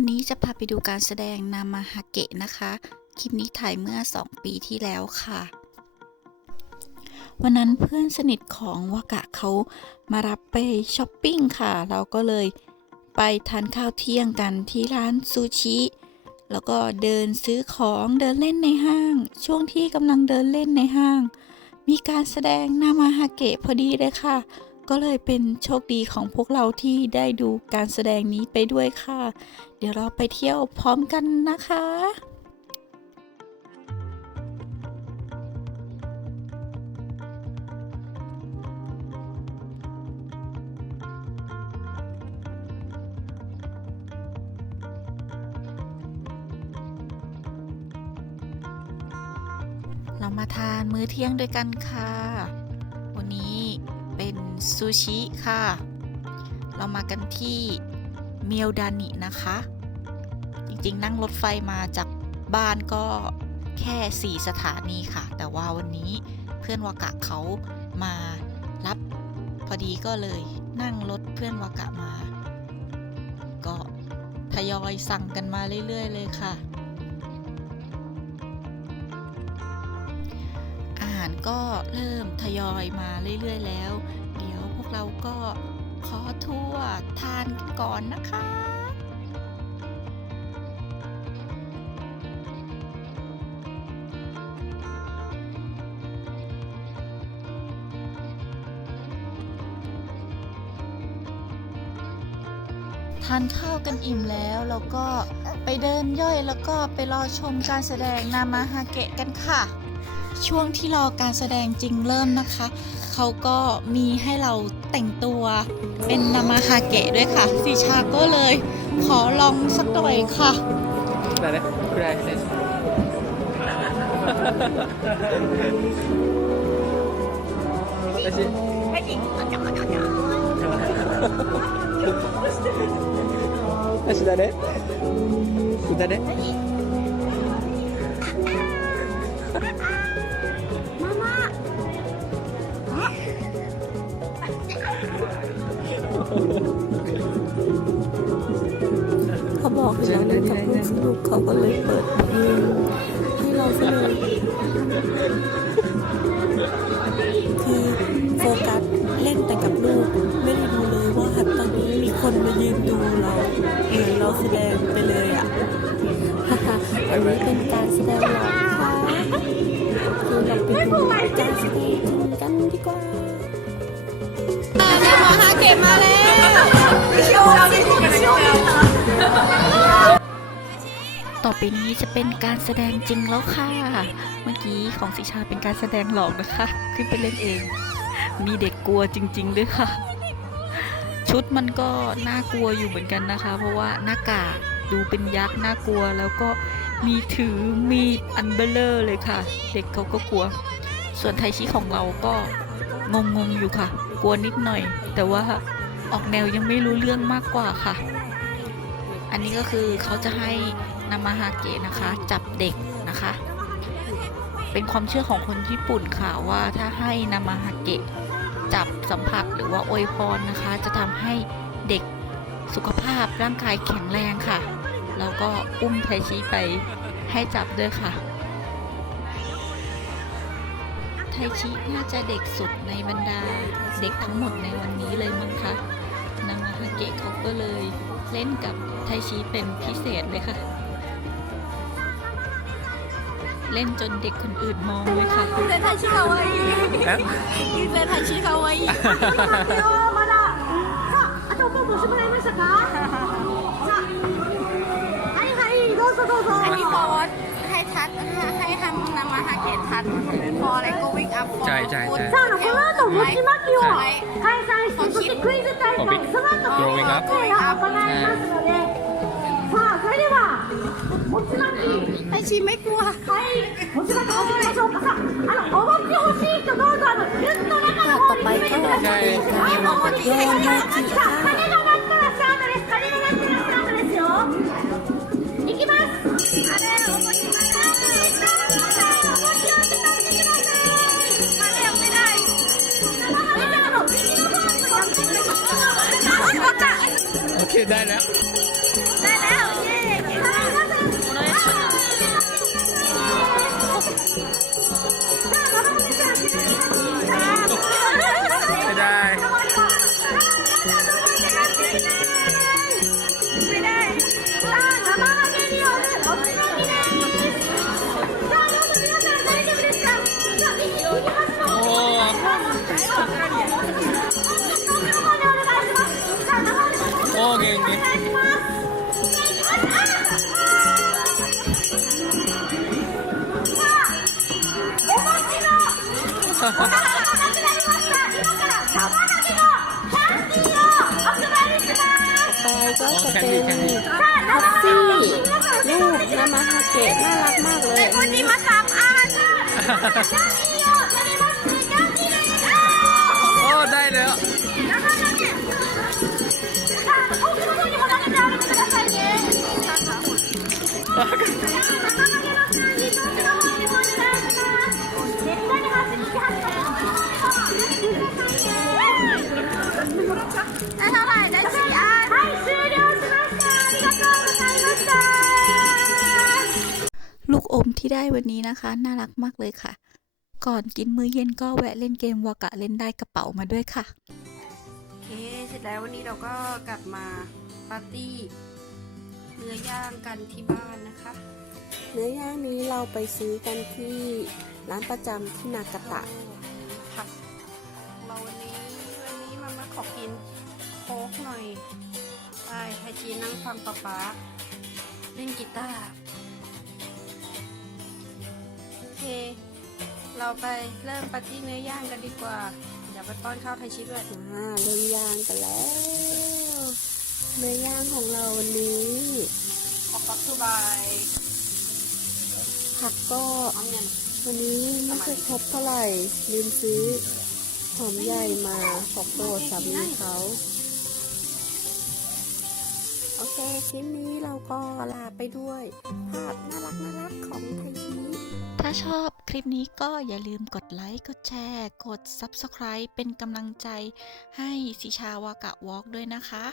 วันนี้จะพาไปดูการแสดงนามาฮาเกะนะคะ คลิปนี้ถ่ายเมื่อ 2 ปีที่แล้วค่ะ วันนั้นเพื่อนสนิทของวากะเขามารับไปช้อปปิ้งค่ะ เราก็เลยไปทานข้าวเที่ยงกันที่ร้านซูชิ แล้วก็เดินซื้อของเดินเล่นในห้าง ช่วงที่กำลังเดินเล่นในห้าง มีการแสดงนามาฮาเกะพอดีเลยค่ะ ก็เลยเป็นโชคดีของพวกเราที่ได้ดูการแสดงนี้ไปด้วยค่ะ เดี๋ยวเราไปเที่ยวพร้อมกันนะคะเรามาทานมื้อเที่ยงด้วยกันค่ะ ซูชิค่ะ เรามากันที่เมียวดานินะคะ จริงๆ นั่งรถไฟมาจากบ้านก็แค่ 4 สถานีค่ะ แต่ว่าวันนี้เพื่อนวากะเขามารับพอดีก็เลยนั่งรถเพื่อนวากะมา ก็ทยอยสั่งกันมาเรื่อย ๆ เลยค่ะ อาหารก็เริ่มทยอยมาเรื่อย ๆ แล้ว เราก็ขอทั่วทานกันก่อนนะคะทานข้าวกันอิ่มแล้วแล้วก็ไปเดินย่อยแล้วก็ไปรอชมการแสดงนามาฮาเกะกันค่ะ ช่วงที่รอการแสดงจริงเริ่มนะคะ เขาก็มีให้เราแต่งตัวเป็นนามาฮาเกะด้วยค่ะสีชาก็เลย ขอลองสักหน่อยค่ะแต่เหมได้เซ็ตฮ้หได้เนี่ได้เนี่ เขาบอกให้นกับลูกสนุกเขาก็เลยเปิดเพลงให้เราสนุกคือโฟกัสเล่นแต่กับลูก ไม่ได้ดูเลยว่าตอนนี้มีคนมายืนดูเราเหมือนเราแสดงไปเลยอะอันนี้เป็นการแสดงหลอกค่ะคือเราไปดูการแสดง ต่อไปนี้จะเป็นการแสดงจริงแล้วค่ะ เมื่อกี้ของสิชาเป็นการแสดงหลอกนะคะ ขึ้นไปเล่นเอง มีเด็กกลัวจริง ๆ ด้วยค่ะ ชุดมันก็น่ากลัวอยู่เหมือนกันนะคะ เพราะว่าหน้ากากดูเป็นยักษ์น่ากลัว แล้วก็มีถือมีดอันเบลเลอร์เลยค่ะ เด็กเขาก็กลัว ส่วนไทชิของเราก็งงๆอยู่ค่ะ กลัวนิดหน่อย แต่ว่าออกแนวยังไม่รู้เรื่องมากกว่าค่ะ อันนี้ก็คือเขาจะให้นามาฮาเกะนะคะ จับเด็กนะคะ เป็นความเชื่อของคนญี่ปุ่นค่ะว่าถ้าให้นามาฮาเกะจับสัมผัสหรือว่าอวยพรนะคะ จะทำให้เด็กสุขภาพร่างกายแข็งแรงค่ะแล้วก็อุ้มไทชิไปให้จับด้วยค่ะ ไทชิน่าจะเด็กสุดในบรรดาเด็กทั้งหมดในวันนี้เลยมั้งคะ นามาฮะเกะเขาก็เลยเล่นกับไทชีเป็นพิเศษเลยค่ะ เล่นจนเด็กคนอื่นมองเลยค่ะยืนเลยไทชีเขาไว้ยืนเลยไทชีเขาไว้มาละจ้ะอาจารย์บอกผมใช่ไหมไม่สักนะจ้ะไอ้ไอ้โดนโดนโดนอ้บอ ทัดให้ทำนามาฮาเกตทัดฟอร์อะไร going up for ใช่ใช่ใช่ さあこの後餅巻きを開催してそしてクイズ大会その後 Growing up 会を行いますのでさあそれでは餅巻き ไอชีไม่กลัว はい、持ち場と行きましょうか。さあ、あの、お餅欲しい人どうぞ、あの、ギュッと中の方に詰めてください。はい、お餅、鐘が cidade, né? จะเจอทัฟซี่ลูกนามาฮาเกะน่ารักมากเลยอันนี้มาสามอันโอ้ได้เล้วโอ้คุณผู้ชมอยู่บนนั้แล้วะ วันนี้นะคะ น่ารักมากเลยค่ะ ก่อนกินมื้อเย็นก็แวะเล่นเกมวากะเล่นได้กระเป๋ามาด้วยค่ะ โอเค เสร็จแล้ววันนี้เราก็กลับมาปาร์ตี้เนื้อย่างกันที่บ้านนะคะ เนื้อย่างนี้เราไปซื้อกันที่ร้านประจำที่นากาตะผักเราวันนี้วันนี้มามาขอกินโค้กหน่อยไปไทจีนั่งฟังป๊าป๊าเล่นกีตาร์ เราไปเริ่มปาร์ตี้เนื้อย่างกันดีกว่า เดี๋ยวไปป้อนข้าวไทชิด้วยอ่าเริ่มย่างกันแล้ว เนื้อย่างของเราวันนี้ขอปักทุบายผักก็วันนี้ไม่เคยครบเท่าไหร่ลืมซื้อหอมใหญ่มาของโปรดสามีเขาโอเคคลิปนี้เราก็ลาไปด้วย ภาพน่ารักน่ารักของไทชิ ถ้าชอบคลิปนี้ก็อย่าลืมกดไลค์ กดแชร์ กด Subscribe เป็นกำลังใจให้สิชาวากะวอล์กด้วยนะคะ